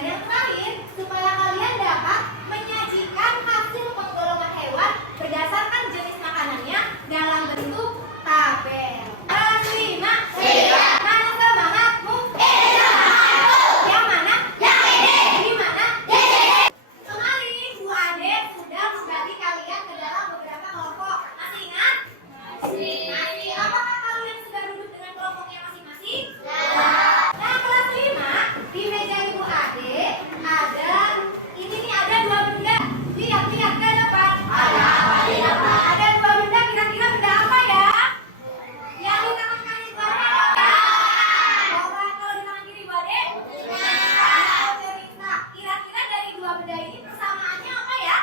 Dan yang terakhir, supaya kalian dapat menyajikan hasil penggolongan hewan berdasarkan jenis makanannya dalam bentuk tabel. Kelas 5. Siap. Mana semangatmu? Yang mana? Yang ini. Di mana? Kemarin Bu Ade sudah membagi kalian ke dalam beberapa kelompok. Masih ingat? Masih. Apakah kalian sudah duduk dengan kelompoknya masing-masing? Nah, kelas 5 di meja Ibu Ade ada dua benda. Lihat ke depan. Ada apa di depan? Ada dua benda, kira-kira benda apa ya? Yang di tangan kanan Ibu Ade apa? Coba kalau di tangan kiri Ibu Ade? Cerita. Kira-kira dari dua benda ini persamaannya apa ya?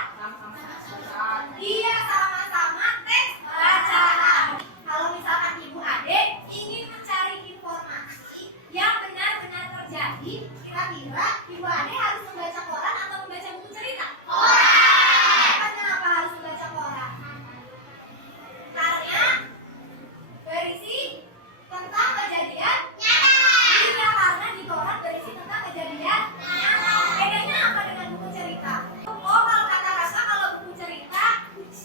Iya, sama-sama teks bacaan. Kalau misalkan Ibu Ade ingin mencari informasi yang benar-benar terjadi, kira-kira Ibu Ade harus membaca koran atau membaca buku cerita? Koran. Kenapa harus membaca koran? Karena berisi tentang kejadian nyata. Iya, karena di koran berisi tentang kejadian nyata. Bedanya apa dengan buku cerita? Oh, kalau kata Rasa, kalau buku cerita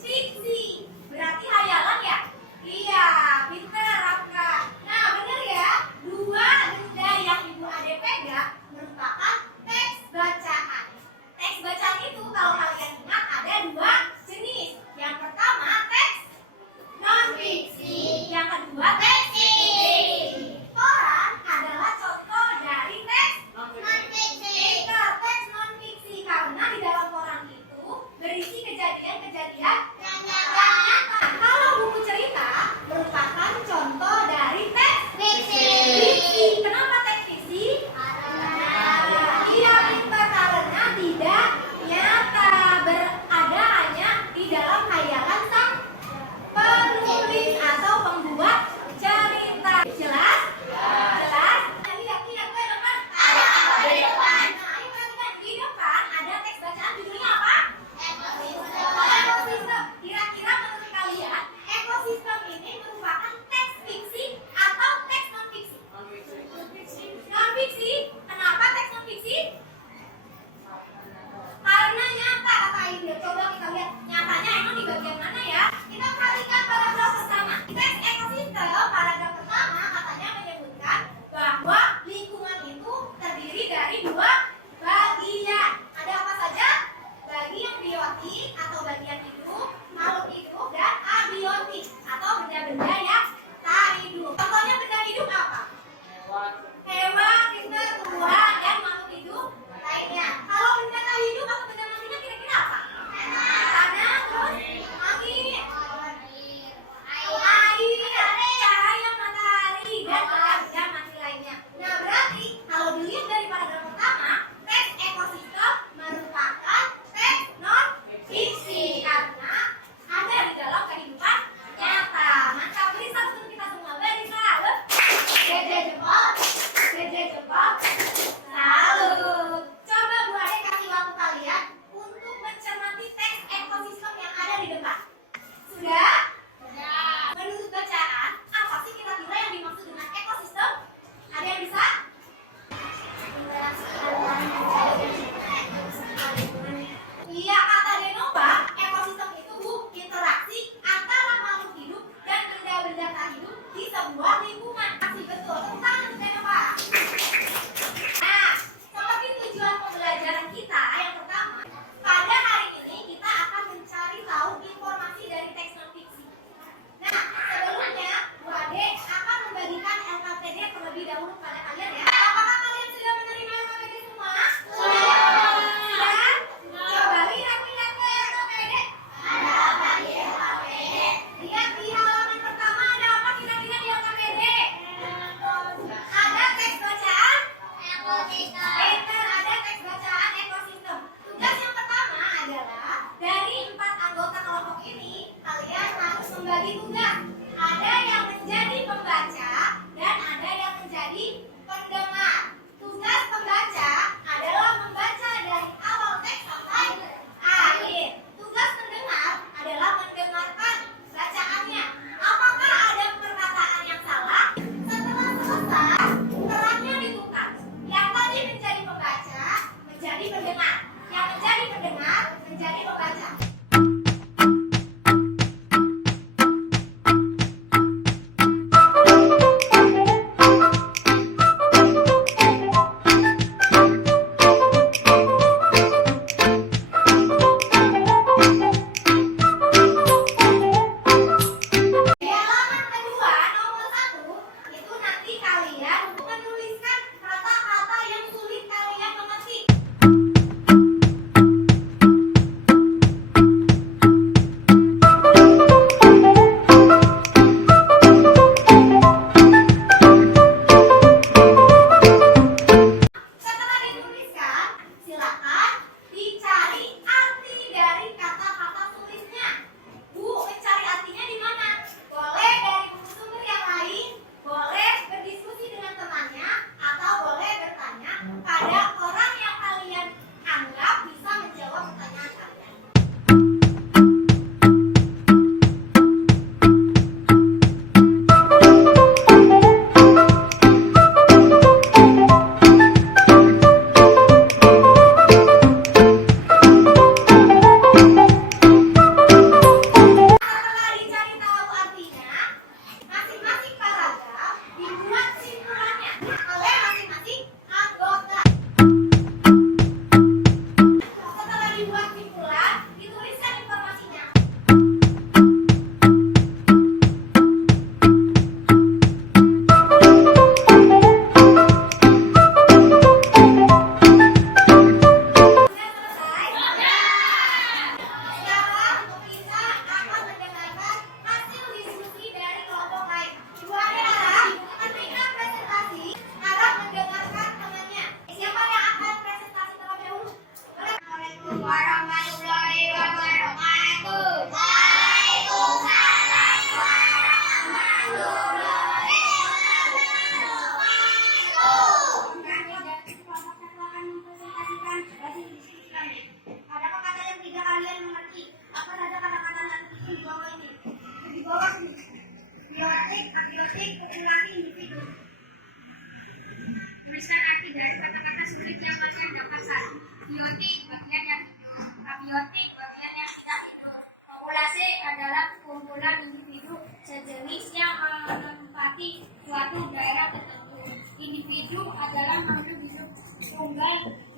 fiksi, berarti hayalan ya? Iya, pintar Rafka. Nah, benar ya, dua benda yang Ibu Ade pegang merupakan teks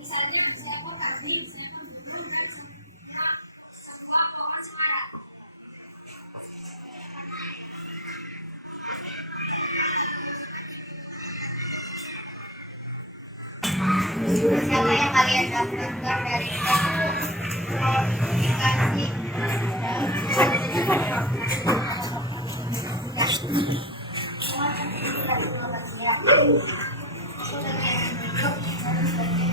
Siapa yang kalian daftarkan dari notifikasi? Aku dengan